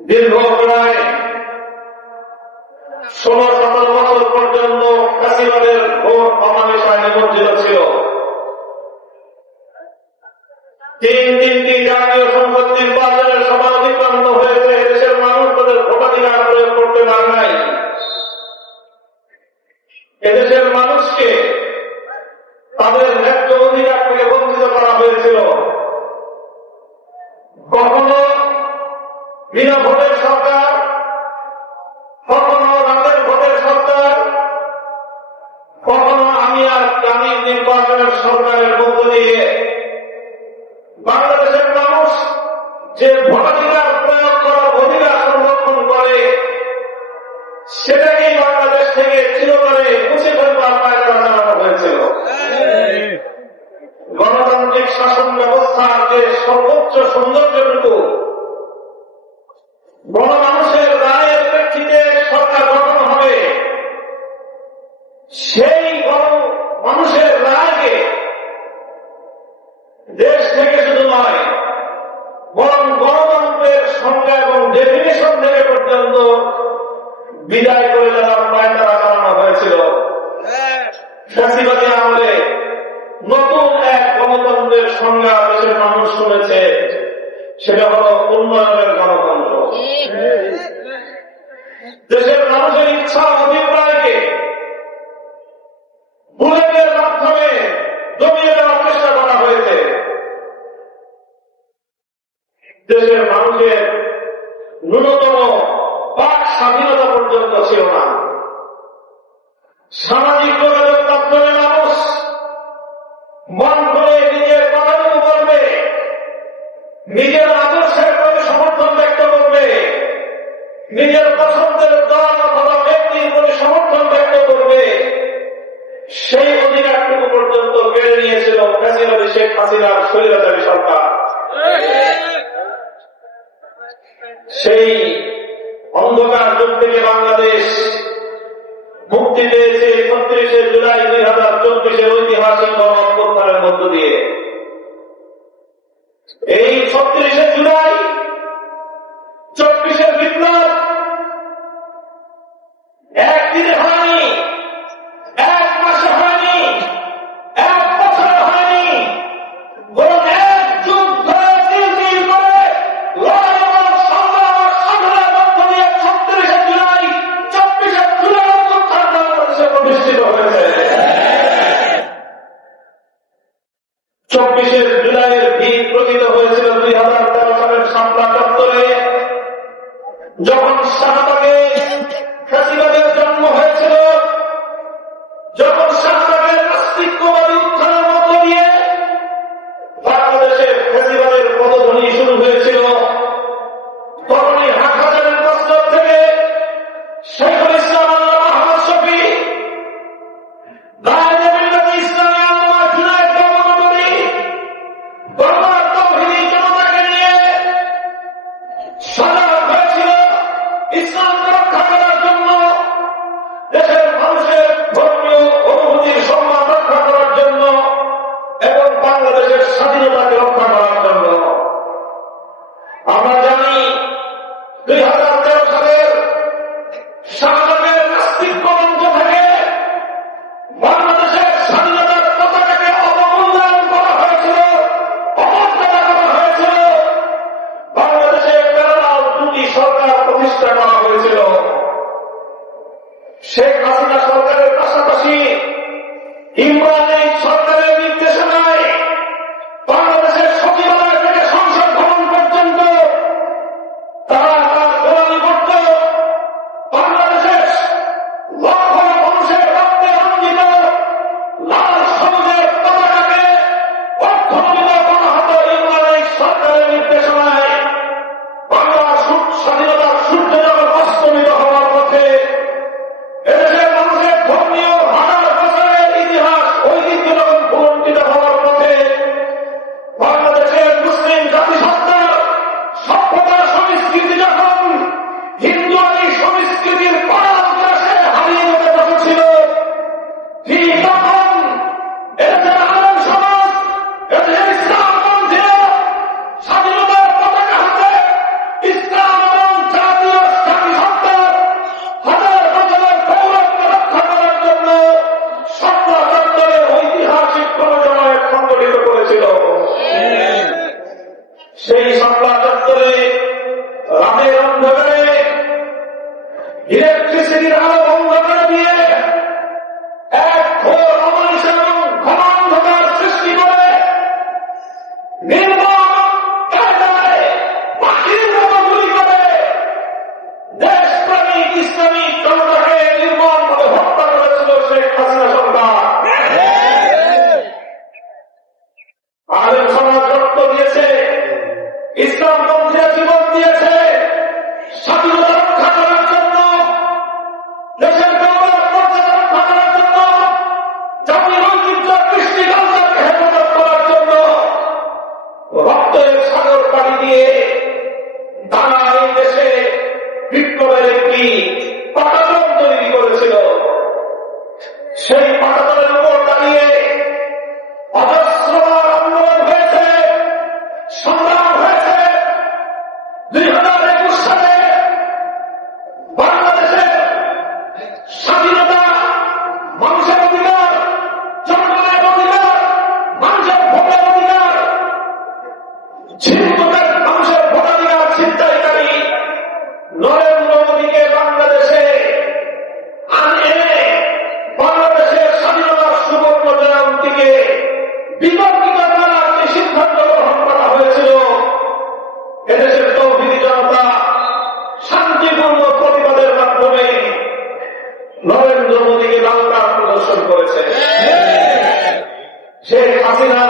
দীর্ঘ প্রায় 16-17 বছর পর্যন্ত ফ্যাসিবাদের ঘোর অমানিসায় নিমজ্জিত ছিল। তিনটি জাতীয় সংসদ নির্বাচনের সময় অতিক্রান্ত হয়েছে। দেশের মানুষ তাদের ভোটাধিকার প্রয়োগ করতে পারে নাই। এদেশের মানুষকে তাদের ন্যায্য অধিকার থেকে বঞ্চিত করা হয়েছিল। কখনো বিনা ভোটের সরকার, কখনো রাতের ভোটের সরকার, কখনো আমি নির্বাচনের সরকারের মধ্য দিয়ে বাংলাদেশের মানুষ যে ভোটাধিকার প্রয়োগ করার অধিকার সংরক্ষণ করে, সেটাকেই বাংলাদেশ থেকে চিরতরে মুছে ফেলবার পায়তারা চালানো হয়েছিল। গণতান্ত্রিক শাসন ব্যবস্থার যে সর্বোচ্চ সৌন্দর্যটুকু গণমানুষের রায়ের প্রেক্ষিতে সরকার গঠন হবে, সেই গণমানুষের রায়কে দেশ থেকে শুধু নয়, বরং গণতন্ত্রের সংজ্ঞা এবং ডেফিনেশন থেকে পর্যন্ত বিদায় করে দেওয়ার পায়তারা চালানো হয়েছিল। ফ্যাসিবাদী আমলে নতুন এক গণতন্ত্রের সংজ্ঞা দেশের মানুষ শুনেছে, সেটা হল উন্নয়নের গণতন্ত্র। দেশের মানুষের ইচ্ছা অভিপ্রায়কে বুলেটের মাধ্যমে দমিয়ে দেওয়ার চেষ্টা করা হয়েছে। দেশের মানুষের ন্যূনতম বাক স্বাধীনতা পর্যন্ত ছিল না। সামাজিক যোগাযোগ মাধ্যমে মানুষ মন করে নিজের কথাটুকু বলবে, নিজের আদর্শের প্রতি সমর্থন ব্যক্ত করবে, নিজের পছন্দের দল অথবা ব্যক্তির প্রতি সমর্থন ব্যক্ত করবে, সেই অধিকারটুকু পর্যন্ত কেড়ে নিয়েছিল ফ্যাসিবাদী শেখ হাসিনার স্বৈরাচারী সরকার। সেই অন্ধকার যুগ থেকে বাংলাদেশ মুক্তি পেয়েছে ৩৬শে জুলাই ২০২৪ ঐতিহাসিক গণঅভ্যুত্থানের মধ্য দিয়ে। এই ৩৬শে জুলাই ২৪ বিপ্লব একদিনে হয়নি, এক মাসে হয়নি, এক বছরে হয়নি, বরং এক যুগ ধরে তিল করে লড়াই এবং সংগ্রাম সাধনার মধ্য দিয়ে ৩৬শে জুলাই ২৪ জুলাই অভ্যুত্থান বাংলাদেশে প্রতিষ্ঠিত হয়েছে। ২৪ জুলাইয়ের ভিত প্রকৃত হয়েছিল ২০১৩ সালের শাপলা চত্বরে, যখন শাহবাগে ফ্যাসিবাদের জন্ম হয়েছিল, যখন শাহবাগের নাস্তিক্যবাদী উত্থানের মধ্য দিয়ে বাংলাদেশে ফ্যাসিবাদের পদধ্বনি শুরু হয়েছিল, তখনই হাটহাজারীর প্রস্তাব থেকে শেখুল ইসলাম আল্লামা আহমদ শফী, দায়ের মিল্লাতে ইসলামী আল্লামা জুনায়েদ বাবনগরী বর্বর তৌহিদি জনতাকে নিয়ে সজাগ হয়েছিল ইসলামকে রক্ষা করার জন্য, দেশের মানুষের ধর্মীয় অনুভূতির সম্মান রক্ষা করার জন্য এবং বাংলাদেশের স্বাধীনতাকে রক্ষা করার জন্য। আমরা জানি ২০১৩ সালের শাহবাগের নাস্তিক্য মঞ্চ থেকে বাংলাদেশের স্বাধীনতার পতাকাকে অবমূল্যায়ন করা হয়েছিল, অমর্যাদা করা হয়েছিল। বাংলাদেশে প্যারালাল দুটি সরকার প্রতিষ্ঠা করা হয়েছিল। শেখ হাসিনা সরকারের পাশাপাশি ইমরান এই সরকারের নির্দেশনায় বাংলাদেশের সচিবালয় থেকে সংসদ ভবন পর্যন্ত তারা তার গোলামি করত। বাংলাদেশের লক্ষ মানুষের রক্তে রঞ্জিত লাল সবুজের পতাকাকে অর্থনীত করা হতো ইমরান এই সরকারের নির্দেশনায়। বাংলার স্বাধীনতার সূর্য যখন অস্তমিত হওয়ার পথে, এদেশের মানুষের ধর্মীয় হাজার বছরের ইতিহাস ঐতিহ্য যখন ভুলণ্ঠিত হওয়ার পথে, বাংলাদেশের মুসলিম জাতিসত্তার সভ্যতার সংস্কৃতি যখন হিন্দুয়ানি সংস্কৃতির পাড়াল গ্রাসে হারিয়ে যেতে বসেছিল, ঠিক তখন এদেশের আলেম সমাজ, এদেশের ইসলামপন্থীরা স্বাধীনতার পতাকা হাতে ইসলাম এবং দিয়েছে স্বাধীনতা রক্ষা করার জন্য, দেশের গৌরব মর্যাদা রক্ষা করার জন্য, জাতির ঐতিহ্য কৃষ্টি কালচারকে হেফাজত করার জন্য রক্তের সাগর পাড়ি দিয়ে তারা এই দেশে বিপ্লবের একটি পাটাতন তৈরি করেছিল। সেই পাটাতনের উপর দাঁড়িয়ে অজস্রবার আন্দোলন হয়েছে, সংগ্রাম হয়েছে। 2021 সালে বাংলাদেশের স্বাধীনতা, মানুষের অধিকার, জনগণের অধিকার, মানুষের ভোটের অধিকার, মানুষের ভোটাধিকার ছিনতাইকারী নরেন্দ্র মোদীকে বাংলাদেশে এনে বাংলাদেশের স্বাধীনতার সুবর্ণ জয়ন্তীকে বিতর্কিত করার যে সিদ্ধান্ত গ্রহণ করা হয়েছিল, এদেশের তৌহিদি জনতা শান্তিপূর্ণ প্রতিবাদের মাধ্যমে নরেন্দ্র মোদীকে লাল কার্ড প্রদর্শন করেছে। শেখ হাসিনা